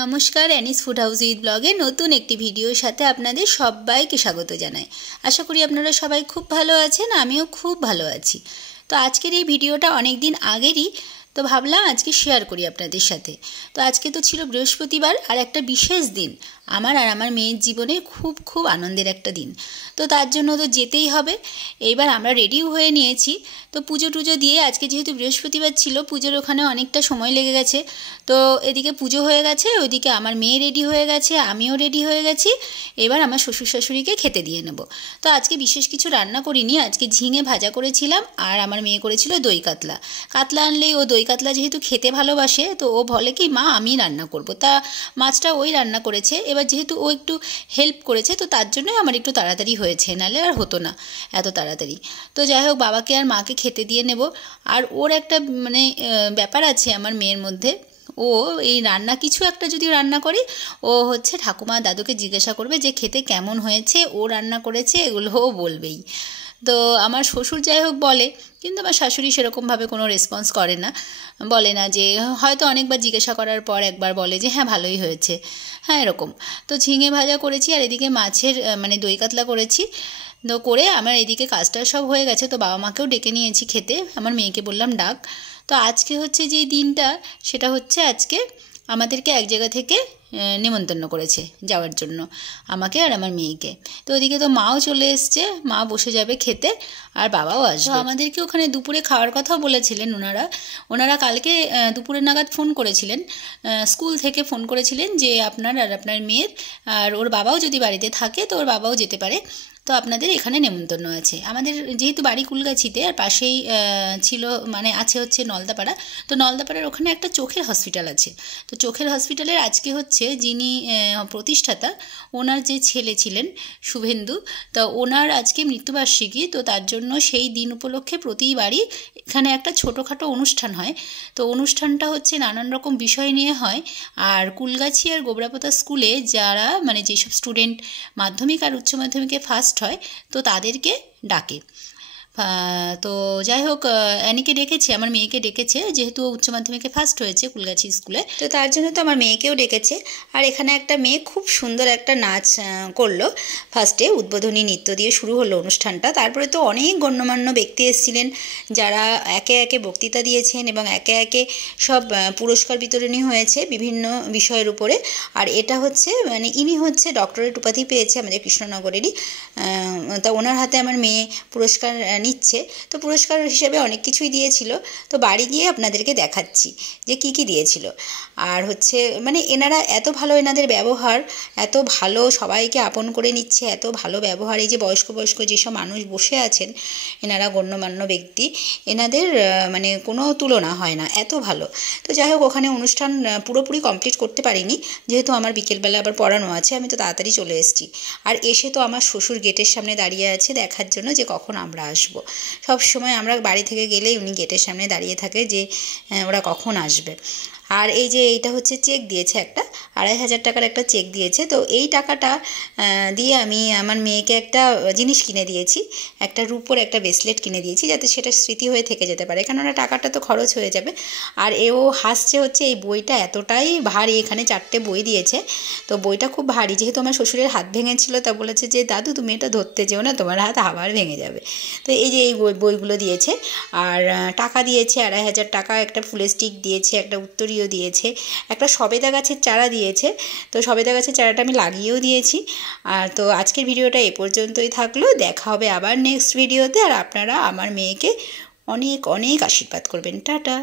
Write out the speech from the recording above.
নমস্কার, anise food house with ব্লগে নতুন একটি ভিডিওর সাথে আপনাদের সবাইকে স্বাগত জানাই। আশা করি আপনারা সবাই খুব ভালো আছেন, আমিও খুব ভালো আছি। তো আজকের এই ভিডিওটা অনেক দিন আগেরই, তো ভাবলাম আজকে শেয়ার করি আপনাদের সাথে। তো আজকে তো ছিল বৃহস্পতিবার, আর একটা বিশেষ দিন আমার আর আমার মেয়ের জীবনে খুব আনন্দের একটা দিন। তো তার জন্য তো যেতেই হবে। এইবার আমরা রেডিও হয়ে নিয়েছি। তো পুজো টুজো দিয়ে আজকে যেহেতু বৃহস্পতিবার ছিল, পুজোর ওখানে অনেকটা সময় লেগে গেছে। তো এদিকে পুজো হয়ে গেছে, ওইদিকে আমার মেয়ে রেডি হয়ে গেছে, আমিও রেডি হয়ে গেছি। এবার আমার শ্বশুর শাশুড়িকে খেতে দিয়ে নেব। তো আজকে বিশেষ কিছু রান্না করিনি, আজকে ঝিঙে ভাজা করেছিলাম, আর আমার মেয়ে করেছিল দই কাতলা। কাতলা আনলেই ও দই কাতলা যেহেতু খেতে ভালোবাসে, তো ও বলে কি মা আমি রান্না করব। তা মাছটা ওই রান্না করেছে। এবার যেহেতু ও একটু হেল্প করেছে, তো তার জন্যই আমার একটু তাড়াতাড়ি হয়েছে, নাহলে আর হতো না এত তাড়াতাড়ি। তো যাই হোক, বাবাকে আর মাকে খেতে দিয়ে নেব। আর ওর একটা ব্যাপার আছে আমার মেয়ের মধ্যে, ও এই রান্না কিছু একটা যদি রান্না করি, ও হচ্ছে ঠাকুমা দাদুকে জিজ্ঞাসা করবে যে খেতে কেমন হয়েছে, ও রান্না করেছে, এগুলো ও বলবেই। তো আমার শ্বশুর যাই হোক বলে, কিন্তু আমার শাশুড়ি সেরকমভাবে কোনো রেসপন্স করে না, বলে না। যে হয়তো অনেকবার জিজ্ঞাসা করার পর একবার বলে যে হ্যাঁ ভালোই হয়েছে, হ্যাঁ এরকম। তো ঝিঙে ভাজা করেছি, আর এদিকে মাছের দই কাতলা করেছি। তো করে আমার এদিকে কাজটা সব হয়ে গেছে। তো বাবা মাকেও ডেকে নিয়েছি খেতে, আমার মেয়েকে বললাম ডাক। তো আজকে হচ্ছে যে দিনটা, সেটা হচ্ছে আজকে আমাদেরকে এক জায়গা থেকে নিমন্ত্রণ করেছে যাওয়ার জন্য, আমাকে আর আমার মেয়েকে। তো ওদিকে তো মাও চলে এসছে, মা বসে যাবে খেতে, আর বাবাও আসবে। আমাদেরকে ওখানে দুপুরে খাওয়ার কথাও বলেছিলেন ওনারা কালকে দুপুরে নাগাদ ফোন করেছিলেন, স্কুল থেকে ফোন করেছিলেন যে আপনার আর আপনার মেয়ের আর ওর বাবাও যদি বাড়িতে থাকে তো ওর বাবাও যেতে পারে, তো আপনাদের এখানে নেমন্তন্ন আছে। আমাদের যেহেতু বাড়ি কুলগাছিতে, আর পাশেই ছিল আছে হচ্ছে নলদাপাড়া। তো নলদাপাড়ার ওখানে একটা চোখের হসপিটাল আছে। তো চোখের হসপিটালের আজকে হচ্ছে যিনি প্রতিষ্ঠাতা, ওনার যে ছেলে ছিলেন শুভেন্দু, তো ওনার আজকে মৃত্যুবার্ষিকী। তো তার জন্য সেই দিন উপলক্ষে প্রতিবারই এখানে একটা ছোটোখাটো অনুষ্ঠান হয়। তো অনুষ্ঠানটা হচ্ছে নানান রকম বিষয় নিয়ে হয়। আর কুলগাছি আর গোবরাপোতা স্কুলে যারা যেসব স্টুডেন্ট মাধ্যমিক আর উচ্চ মাধ্যমিকে ফার্স্ট হয়, তো তাদেরকে ডাকে। তো যাই হোক, অ্যানিকে ডেকেছে, আমার মেয়েকে ডেকেছে, যেহেতু উচ্চ মাধ্যমিকে ফার্স্ট হয়েছে কুলগাছি স্কুলে, তো তার জন্য তো আমার মেয়েকেও ডেকেছে। আর এখানে একটা মেয়ে খুব সুন্দর একটা নাচ করলো। ফার্স্টে উদ্বোধনী নৃত্য দিয়ে শুরু হলো অনুষ্ঠানটা। তারপরে তো অনেক গণ্যমান্য ব্যক্তি এসেছিলেন, যারা একে একে বক্তৃতা দিয়েছেন এবং একে একে সব পুরস্কার বিতরণী হয়েছে বিভিন্ন বিষয়ের উপরে। আর এটা হচ্ছে ইনি হচ্ছে ডক্টরেট উপাধি পেয়েছে আমাদের কৃষ্ণনগরেরই। তা ওনার হাতে আমার মেয়ে পুরস্কার নিচ্ছে। তো পুরস্কার হিসেবে অনেক কিছুই দিয়েছিল, তো বাড়ি গিয়ে আপনাদেরকে দেখাচ্ছি যে কি দিয়েছিল। আর হচ্ছে এনারা এত ভালো, এনাদের ব্যবহার এত ভালো, সবাইকে আপন করে নিচ্ছে, এত ভালো ব্যবহার। এই যে বয়স্ক যেসব মানুষ বসে আছেন, এনারা গণ্যমান্য ব্যক্তি, এনাদের কোনো তুলনা হয় না, এত ভালো। তো যাই হোক, ওখানে অনুষ্ঠান পুরোপুরি কমপ্লিট করতে পারিনি, যেহেতু আমার বিকেলবেলা আবার পড়ানো আছে, আমি তো তাড়াতাড়ি চলে এসেছি। আর এসে তো আমার শ্বশুর গেটের সামনে দাঁড়িয়ে আছে দেখার জন্য যে কখন আমরা আসবো। সব সময় আমরা বাড়ি থেকে গেলেই উনি গেটের সামনে দাঁড়িয়ে থাকে যে ওরা কখন আসবে। আর এই যে এইটা হচ্ছে চেক দিয়েছে, একটা 2500 টাকার একটা চেক দিয়েছে। তো এই টাকাটা দিয়ে আমি আমার মেয়েকে একটা জিনিস কিনে দিয়েছি, একটা রূপোর একটা ব্রেসলেট কিনে দিয়েছি, যাতে সেটা স্মৃতি হয়ে থেকে যেতে পারে, কেননা টাকাটা তো খরচ হয়ে যাবে। আর এও হাসছে হচ্ছে এই বইটা এতটাই ভারী, এখানে 4টে বই দিয়েছে। তো বইটা খুব ভারী, যেহেতু আমার শ্বশুরের হাত ভেঙেছিল, তা বলেছে যে দাদু তুমি এটা ধরতে যেও না, তোমার হাত আবার ভেঙে যাবে। তো এই যে এই বইগুলো দিয়েছে। আর টাকা দিয়েছে 2500 টাকা, একটা ফুলের স্টিক দিয়েছে, একটা উত্তরীয় দিয়েছে, একটা সবেদা গাছের চারা দিয়েছে। তো সবেদা গাছের চারাটা আমি লাগিয়েও দিয়েছি। আর তো আজকের ভিডিওটা এ পর্যন্তই থাকলো, দেখা হবে আবার নেক্সট ভিডিওতে। আর আপনারা আমার মেয়েকে অনেক আশীর্বাদ করবেন। টাটা।